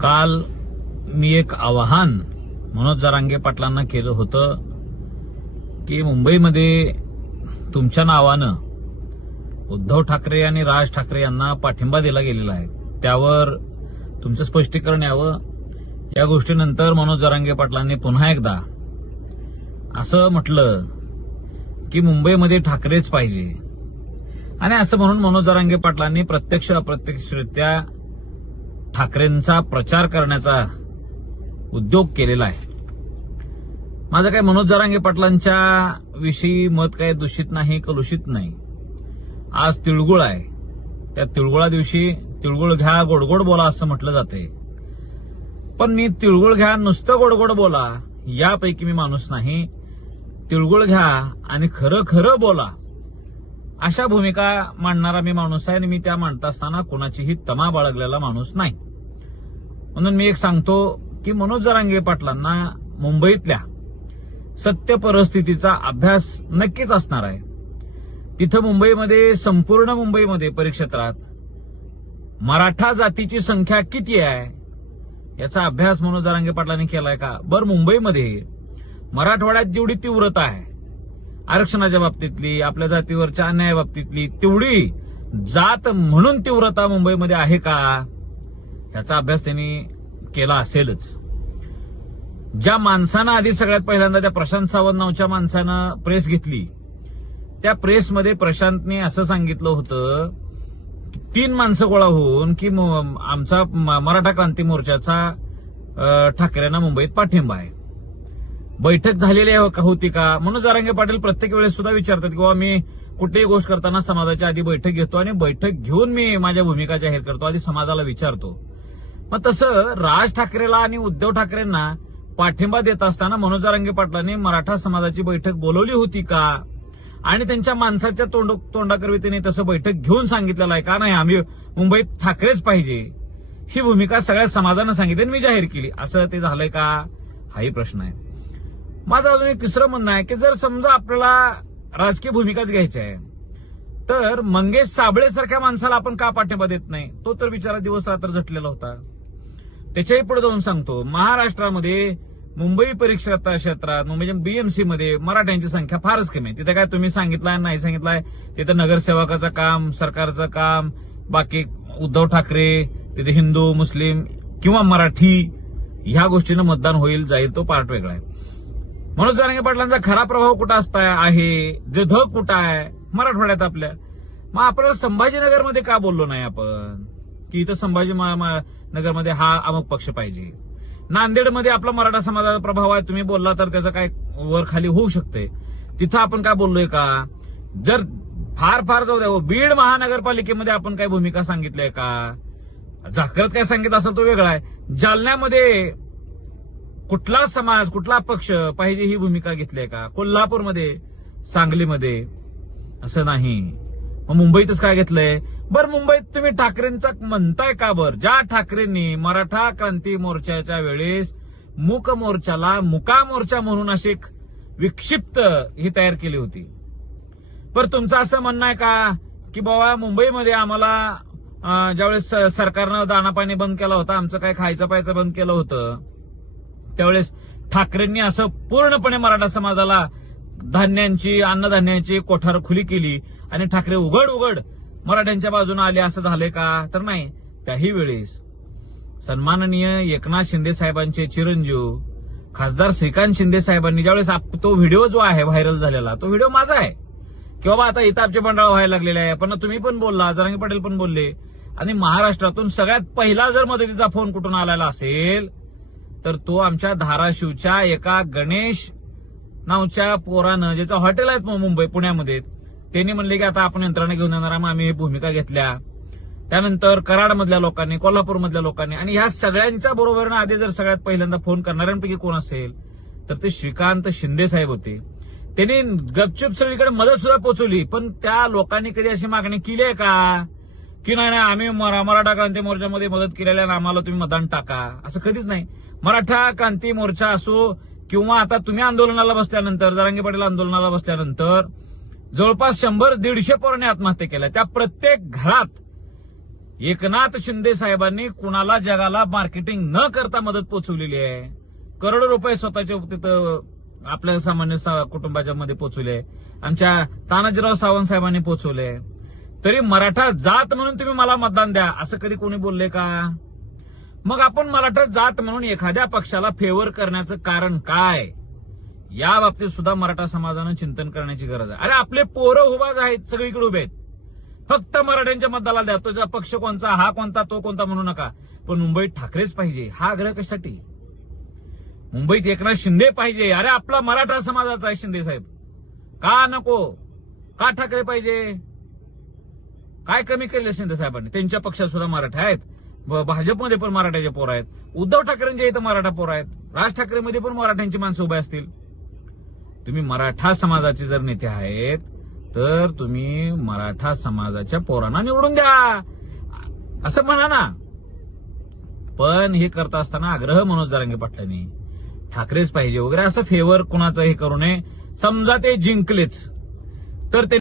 काल मी एक आवाहन मनोज जरांगे पाटलांना केलं होतं की मुंबईमध्ये तुमच्या नावानं उद्धव ठाकरे आणि राज ठाकरे यांना पाठिंबा दिला गेलेला आहे, त्यावर तुमचं स्पष्टीकरण यावं. या गोष्टीनंतर मनोज जरांगे पाटलांनी पुन्हा एकदा असं म्हटलं की मुंबईमध्ये ठाकरेच पाहिजे, आणि असं म्हणून मनोज जरांगे पाटलांनी प्रत्यक्ष अप्रत्यक्षरित्या ठाकरेंचा प्रचार करण्याचा उद्योग केलेला आहे. माझं काही मनोज जरांगे पाटलांच्या विषयी मत काही दूषित नाही, कलुषित नाही. आज तिळगुळ आहे, त्या तिळगुळा दिवशी तिळगुळ घ्या, गोडगोड बोला असं म्हटलं जाते. पण मी तिळगुळ घ्या, नुसतं गोडगोड बोला यापैकी मी माणूस नाही. तिळगुळ घ्या आणि खरं खरं बोला अशा भूमिका मांडणारा मी माणूस आहे, आणि मी त्या मांडत असताना कोणाचीही तमा बाळगलेला माणूस नाही. म्हणून मी एक सांगतो की मनोज जरांगे पाटलांना मुंबईतल्या सत्य परिस्थितीचा अभ्यास नक्कीच असणार आहे. तिथं मुंबईमध्ये, संपूर्ण मुंबईमध्ये परिक्षेत्रात मराठा जातीची संख्या किती आहे याचा अभ्यास मनोज जरांगे पाटलांनी केलाय का? बरं, मुंबईमध्ये मराठवाड्यात जेवढी तीव्रता आहे आरक्षणाच्या बाबतीतली, आपल्या जातीवरच्या अन्याया बाबतीतली, तेवढी जात म्हणून तीव्रता मुंबईमध्ये आहे का याचा अभ्यास त्यांनी केला असेलच. ज्या माणसानं आधी सगळ्यात पहिल्यांदा त्या प्रशांत सावंत नावच्या माणसानं प्रेस घेतली, त्या प्रेसमध्ये प्रशांतने असं सांगितलं होतं की 3 माणसं गोळा होऊन की आमचा मराठा क्रांती मोर्चाचा ठाकरेंना मुंबईत पाठिंबा आहे. बैठक झालेली होती का? मनोज जरांगे पाटील प्रत्येक वेळेस सुद्धा विचारतात की बाबा मी कुठेही गोष्ट करताना समाजाच्या आधी बैठक घेतो आणि बैठक घेऊन मी माझ्या भूमिका जाहीर करतो, आधी समाजाला विचारतो. मग तसं राज ठाकरेला आणि उद्धव ठाकरेंना पाठिंबा देत असताना मनोज जरांगे पाटलांनी मराठा समाजाची बैठक बोलवली होती का? आणि त्यांच्या माणसाच्या तोंडाकरवी तसं बैठक घेऊन सांगितलेलं आहे का? नाही, आम्ही मुंबईत ठाकरेच पाहिजे ही भूमिका सगळ्या समाजानं सांगितली आणि मी जाहीर केली, असं ते झालंय का? हाही प्रश्न आहे. माझं अजून एक तिसरं म्हणणं आहे की जर समजा आपल्याला राजकीय भूमिकाच घ्यायची आहे तर मंगेश साबळे सारख्या माणसाला आपण का पाठिंबा देत नाही? तो तर बिचारा दिवस रात्र झटलेला होता. त्याच्याही पुढे जाऊन सांगतो, महाराष्ट्रामध्ये मुंबई परिक्षेत्र क्षेत्रात, मुंबई बीएमसी मध्ये मराठ्यांची संख्या फारच कमी आहे. तिथे काय तुम्ही सांगितलंय नाही सांगितलंय, तिथं नगरसेवकाचं काम, सरकारचं काम, बाकी उद्धव ठाकरे, तिथे हिंदू, मुस्लिम किंवा मराठी ह्या गोष्टीनं मतदान होईल जाईल तो पार्ट वेगळा आहे. मनोज जरांगे पाटलांचा खरा प्रभाव कुठं आहे, जे धग कुठं आहे? मराठवाड्यात आपल्या. मग आपल्याला संभाजीनगरमध्ये का बोललो नाही आपण की इथं संभाजीनगरमध्ये हा अमुक पक्ष पाहिजे? नांदेडमध्ये आपला मराठा समाजाचा प्रभाव आहे, तुम्ही बोलला तर त्याचं काय वर खाली होऊ शकते, तिथं आपण काय बोललोय का? जर फार जाऊ द्या, बीड महानगरपालिकेमध्ये आपण काय भूमिका सांगितलीय का? झाकरत काय सांगितलं असेल तो वेगळा आहे. जालन्यामध्ये कुठला समाज, कुठला पक्ष पाहिजे ही भूमिका घेतलीय का? कोल्हापूरमध्ये, सांगलीमध्ये असं नाही. मग मुंबईतच काय घेतलंय? बरं, मुंबईत तुम्ही ठाकरेंचा म्हणताय का? बरं, ज्या ठाकरेंनी मराठा क्रांती मोर्चाच्या वेळेस मूक मोर्चाला मुका मोर्चा म्हणून अशी एक विक्षिप्त ही तयार केली होती. बरं, तुमचं असं म्हणणं आहे का की बाबा मुंबईमध्ये आम्हाला ज्यावेळेस सरकारनं दाना पाणी बंद केला होता, आमचं काय खायचं प्यायचं बंद केलं होतं, त्यावेळेस ठाकरेंनी असं पूर्णपणे मराठा समाजाला धान्यांची, अन्नधान्याची कोठार खुली केली आणि ठाकरे उघड मराठ्यांच्या बाजूने आले, असं झालंय का? तर नाही. त्याही वेळेस सन्माननीय एकनाथ शिंदे साहेबांचे चिरंजीव खासदार श्रीकांत शिंदे साहेबांनी ज्यावेळेस तो व्हिडिओ जो आहे व्हायरल झालेला, तो व्हिडिओ माझा आहे की बाबा आता इथं आमचे बंडाळ व्हायला लागलेले आहे, पण तुम्ही पण बोलला, जरांगे पाटील पण बोलले, आणि महाराष्ट्रातून सगळ्यात पहिला जर मदतीचा फोन कुठून आलेला असेल तर तो आमच्या धाराशिवच्या एका गणेश नावच्या पोरानं, ज्याचं हॉटेल आहे मुंबई पुण्यामध्ये, त्यांनी म्हणले की आता आपण यंत्रणा घेऊन येणार, आम्ही भूमिका घेतल्या. त्यानंतर कराडमधल्या लोकांनी, कोल्हापूरमधल्या लोकांनी, आणि ह्या सगळ्यांच्या बरोबरीनं आधी जर सगळ्यात पहिल्यांदा फोन करणाऱ्यांपैकी कोण असेल तर ते श्रीकांत शिंदे साहेब होते. त्यांनी गपचूप सगळीकडे मदत सुद्धा पोहोचवली, पण त्या लोकांनी कधी अशी मागणी केली आहे का की नाही आम्ही मराठा क्रांती मोर्चामध्ये मदत केलेल्या आणि आम्हाला तुम्ही मतदान टाका? असं कधीच नाही. मराठा क्रांती मोर्चा असो किंवा आता तुम्ही आंदोलनाला बसल्यानंतर, जरांगे पाटील आंदोलनाला बसल्यानंतर जवळपास 100-150 पोरांनी आत्महत्या केल्या. त्या प्रत्येक घरात एकनाथ शिंदे साहेबांनी कुणाला जगाला मार्केटिंग न करता मदत पोचवलेली आहे. करोडो रुपये स्वतःच्या तिथं आपल्या सामान्य कुटुंबाच्या मध्ये पोचवले. आमच्या तानाजीराव सावंत साहेबांनी पोचवले. तरी मराठा जात म्हणून तुम्ही मला मतदान द्या असं कधी कोणी बोलले का? मग आपण मराठा जात म्हणून एखाद्या पक्षाला फेवर करण्याचं कारण काय? या बाबतीत सुद्धा मराठा समाजानं चिंतन करण्याची गरज आहे. अरे आपले पोरं उभाच आहेत, सगळीकडे उभे आहेत. फक्त मराठ्यांच्या मतदाला द्या. तुझा पक्ष कोणता, हा कोणता, तो कोणता म्हणू नका. पण मुंबईत ठाकरेच पाहिजे हा आग्रह कशासाठी? मुंबईत एकनाथ शिंदे पाहिजे. अरे आपला मराठा समाजाचा आहे शिंदे साहेब. का नको? का ठाकरे पाहिजे? काय कमी केले शिंदे साहेबांनी? त्यांच्या पक्षात सुद्धा मराठा आहेत. भाजपमध्ये पण मराठ्याचे पोर आहेत. उद्धव ठाकरेंच्या इथं मराठा पोर आहेत. राज ठाकरेमध्ये पण मराठ्यांची माणसं उभे असतील. तुम्ही मराठा समाजाचे जर नेते आहेत तर तुम्ही मराठा समाजाच्या पोरांना निवडून द्या असं म्हणा ना. पण हे करत असताना आग्रह मनोज जरांगे पाटलांनी ठाकरेच पाहिजे वगैरे असं फेवर कुणाचं हे करू नये. समजा ते जिंकलेच तर ते